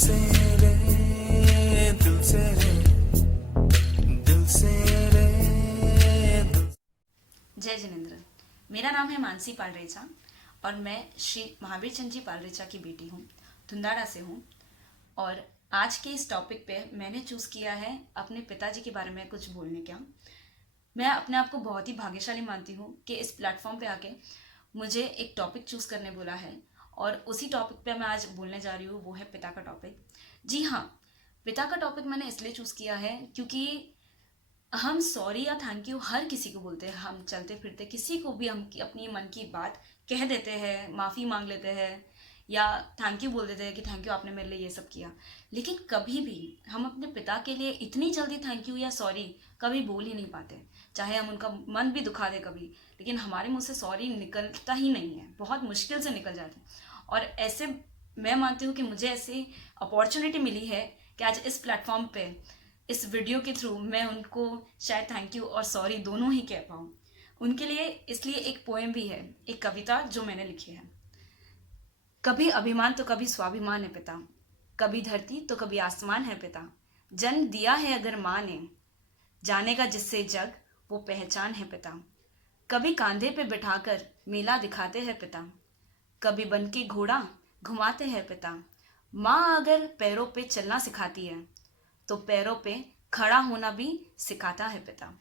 से रे, दिल से रे, दिल से रे, दिल। जय जिनेन्द्र। मेरा नाम है मानसी पालरेचा और मैं श्री महावीर चंद जी पालरेचा की बेटी हूँ, धुंदाड़ा से हूँ। और आज के इस टॉपिक पे मैंने चूज़ किया है अपने पिताजी के बारे में कुछ बोलने का। मैं अपने आप को बहुत ही भाग्यशाली मानती हूँ कि इस प्लेटफॉर्म पे आके मुझे एक टॉपिक चूज़ करने बोला है और उसी टॉपिक पे मैं आज बोलने जा रही हूँ, वो है पिता का टॉपिक। जी हाँ, पिता का टॉपिक मैंने इसलिए चूज़ किया है क्योंकि हम सॉरी या थैंक यू हर किसी को बोलते हैं। हम चलते फिरते किसी को भी हम अपनी मन की बात कह देते हैं, माफ़ी मांग लेते हैं या थैंक यू बोल देते हैं कि थैंक यू आपने मेरे लिए ये सब किया। लेकिन कभी भी हम अपने पिता के लिए इतनी जल्दी थैंक यू या सॉरी कभी बोल ही नहीं पाते। चाहे हम उनका मन भी दुखा दें कभी, लेकिन हमारे मुंह से सॉरी निकलता ही नहीं है, बहुत मुश्किल से निकल जाता है। और ऐसे मैं मानती हूँ कि मुझे ऐसी अपॉर्चुनिटी मिली है कि आज इस प्लेटफॉर्म पे इस वीडियो के थ्रू मैं उनको शायद थैंक यू और सॉरी दोनों ही कह पाऊँ उनके लिए। इसलिए एक पोएम भी है, एक कविता जो मैंने लिखी है। कभी अभिमान तो कभी स्वाभिमान है पिता, कभी धरती तो कभी आसमान है पिता। जन्म दिया है अगर माँ ने, जानेगा जिससे जग वो पहचान है पिता। कभी कांधे पे बिठाकर मेला दिखाते हैं पिता, कभी बन के घोड़ा घुमाते हैं पिता। माँ अगर पैरों पे चलना सिखाती है तो पैरों पे खड़ा होना भी सिखाता है पिता।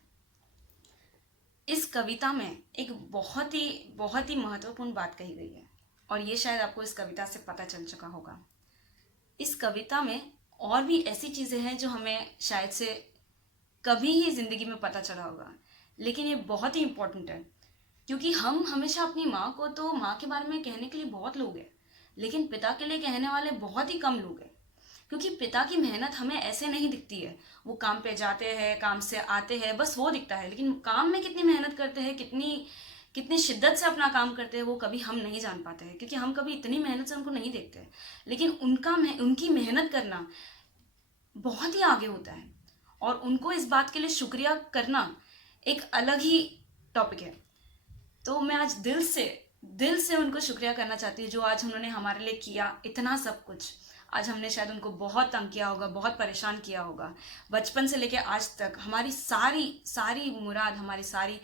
इस कविता में एक बहुत ही महत्वपूर्ण बात कही गई है और ये शायद आपको इस कविता से पता चल चुका होगा। इस कविता में और भी ऐसी चीज़ें हैं जो हमें शायद से कभी ही ज़िंदगी में पता चला होगा, लेकिन ये बहुत ही इम्पोर्टेंट है क्योंकि हम हमेशा अपनी माँ को तो माँ के बारे में कहने के लिए बहुत लोग हैं, लेकिन पिता के लिए कहने वाले बहुत ही कम लोग हैं। क्योंकि पिता की मेहनत हमें ऐसे नहीं दिखती है। वो काम पे जाते हैं, काम से आते हैं, बस वो दिखता है, लेकिन काम में कितनी मेहनत करते हैं, कितनी कितनी शिद्दत से अपना काम करते हैं, वो कभी हम नहीं जान पाते हैं क्योंकि हम कभी इतनी मेहनत से उनको नहीं देखते हैं। लेकिन उनकी मेहनत करना बहुत ही आगे होता है और उनको इस बात के लिए शुक्रिया करना एक अलग ही टॉपिक है। तो मैं आज दिल से उनको शुक्रिया करना चाहती हूँ जो आज उन्होंने हमारे लिए किया इतना सब कुछ। आज हमने शायद उनको बहुत तंग किया होगा, बहुत परेशान किया होगा, बचपन से लेके आज तक हमारी सारी सारी मुराद, हमारी सारी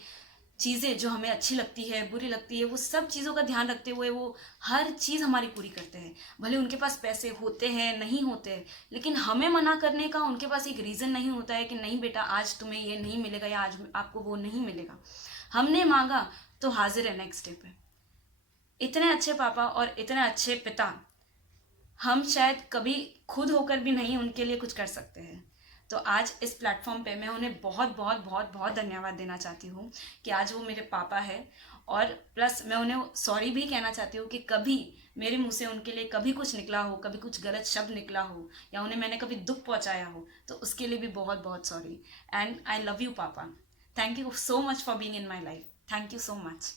चीज़ें जो हमें अच्छी लगती है, बुरी लगती है, वो सब चीज़ों का ध्यान रखते हुए वो हर चीज़ हमारी पूरी करते हैं। भले उनके पास पैसे होते हैं, नहीं होते हैं, लेकिन हमें मना करने का उनके पास एक रीज़न नहीं होता है कि नहीं बेटा आज तुम्हें ये नहीं मिलेगा या आज आपको वो नहीं मिलेगा। हमने मांगा तो हाजिर है नेक्स्ट डे पे। इतने अच्छे पापा और इतने अच्छे पिता हम शायद कभी खुद होकर भी नहीं उनके लिए कुछ कर सकते हैं। तो आज इस प्लेटफॉर्म पे मैं उन्हें बहुत बहुत बहुत बहुत धन्यवाद देना चाहती हूँ कि आज वो मेरे पापा है। और प्लस मैं उन्हें सॉरी भी कहना चाहती हूँ कि कभी मेरे मुंह से उनके लिए कभी कुछ निकला हो, कभी कुछ गलत शब्द निकला हो या उन्हें मैंने कभी दुख पहुँचाया हो, तो उसके लिए भी बहुत बहुत sorry. And I love you papa. Thank you so much for being in my life. Thank you so much.